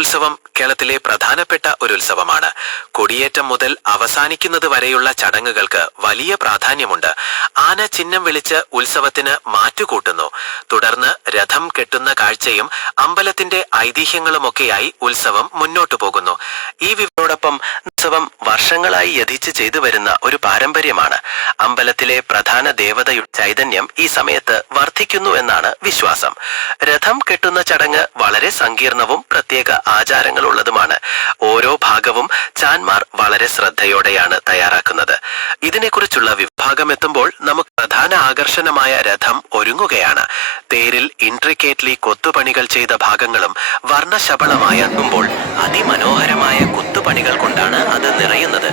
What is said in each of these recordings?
ഉത്സവം കേരളത്തിലെ പ്രധാനപ്പെട്ട ഒരു ഉത്സവമാണ്. കൊടിയേറ്റം മുതൽ അവസാനിക്കുന്നത് വരെയുള്ള ചടങ്ങുകൾക്ക് വലിയ പ്രാധാന്യമുണ്ട്. ആന ചിഹ്നം വിളിച്ച് ഉത്സവത്തിന് മാറ്റുകൂട്ടുന്നു. തുടർന്ന് രഥം കെട്ടുന്ന കാഴ്ചയും അമ്പലത്തിന്റെ ഐതിഹ്യങ്ങളുമൊക്കെയായി ഉത്സവം മുന്നോട്ടു പോകുന്നു. ഈ വിവരോടൊപ്പം വർഷങ്ങളായി യഥിച്ച് ചെയ്തു വരുന്ന ഒരു പാരമ്പര്യമാണ്. അമ്പലത്തിലെ പ്രധാന ദേവതയുടെ ചൈതന്യം ഈ സമയത്ത് വർദ്ധിക്കുന്നു എന്നാണ് വിശ്വാസം. രഥം കെട്ടുന്ന ചടങ്ങ് വളരെ സങ്കീർണവും പ്രത്യേക ആചാരങ്ങളുള്ളതുമാണ്. ഓരോ ഭാഗവും ചാൻമാർ വളരെ ശ്രദ്ധയോടെയാണ് തയ്യാറാക്കുന്നത്. ഇതിനെക്കുറിച്ചുള്ള വിഭാഗം എത്തുമ്പോൾ നമുക്ക് പ്രധാന ആകർഷണമായ രഥം ഒരുങ്ങുകയാണ്. തേരിൽ ഇൻട്രിക്കേറ്റ്ലി കൊത്തുപണികൾ ചെയ്ത ഭാഗങ്ങളും വർണശബളമായി അതിമനോഹരമായ കൊത്തുപണികൾ കൊണ്ടാണ് അത് നിറയുന്നത്.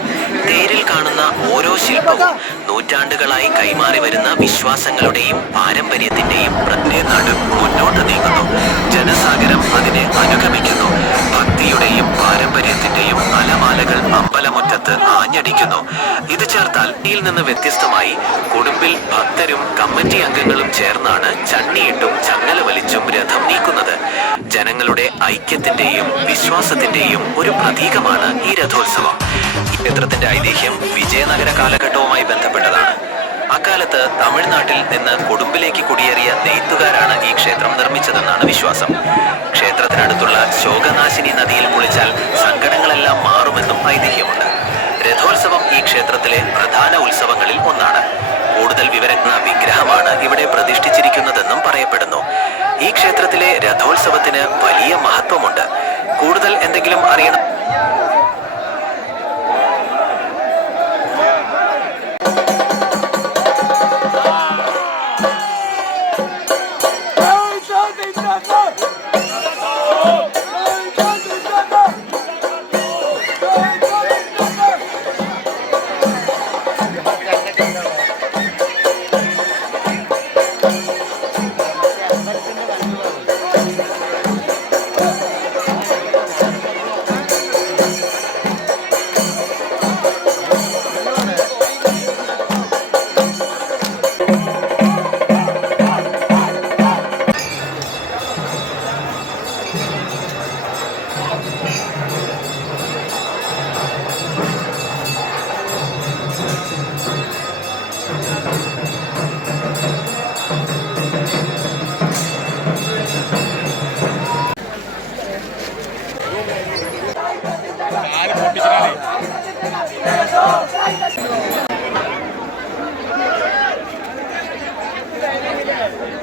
തേരിൽ കാണുന്ന ഓരോ ശില്പവും നൂറ്റാണ്ടുകളായി കൈമാറി വരുന്ന വിശ്വാസങ്ങളുടെയും പാരമ്പര്യത്തിന്റെയും പ്രത്യേക നാട് മുന്നോട്ട് നീങ്ങുന്നു. ജനസാഗരം അതിനെ അനുഗമിക്കുന്നു. ഭക്തിയുടെയും പാരമ്പര്യത്തിന്റെയും അലമാലകൾ അമ്പലമുറ്റത്ത് ആഞ്ഞടിക്കുന്നു. ഇത് ചേർത്താൽ ഇതിൽ നിന്ന് വ്യത്യസ്തമായി കുടുംബിൽ ഭക്തരും കമ്മിറ്റി അംഗങ്ങളും ചേർന്നാണ് ചണ്ണിയിട്ടും ചങ്ങല വലിച്ചും രഥം നീക്കുന്നത്. ജനങ്ങളുടെ ഐക്യത്തിന്റെയും വിശ്വാസത്തിന്റെയും ഒരു പ്രതീകമാണ് ഈ രഥോത്സവം. ക്ഷേത്രത്തിന്റെ ഐതിഹ്യം വിജയനഗര കാലഘട്ടവുമായി ബന്ധപ്പെട്ടതാണ്. അക്കാലത്ത് തമിഴ്നാട്ടിൽ നിന്ന് കൊടുമ്പിലേക്ക് കുടിയേറിയ നെയ്ത്തുകാരാണ് ഈ ക്ഷേത്രം നിർമ്മിച്ചതെന്നാണ് വിശ്വാസം. ക്ഷേത്രത്തിനടുത്തുള്ള ശോകനാശിനി നദിയിൽ കുളിച്ചാൽ സങ്കടങ്ങളെല്ലാം മാറുമെന്നും ഐതിഹ്യമുണ്ട്. രഥോത്സവം ഈ ക്ഷേത്രത്തിലെ പ്രധാന ഉത്സവങ്ങളിൽ ഒന്നാണ്. കൂടുതൽ വിവരങ്ങൾ വിഗ്രഹമാണ് ഇവിടെ പ്രതിഷ്ഠിച്ചിരിക്കുന്നതെന്നും പറയപ്പെടുന്നു. ഈ ക്ഷേത്രത്തിലെ രഥോത്സവത്തിന് വലിയ മഹത്വമുണ്ട്. കൂടുതൽ എന്തെങ്കിലും അറിയണം Yeah.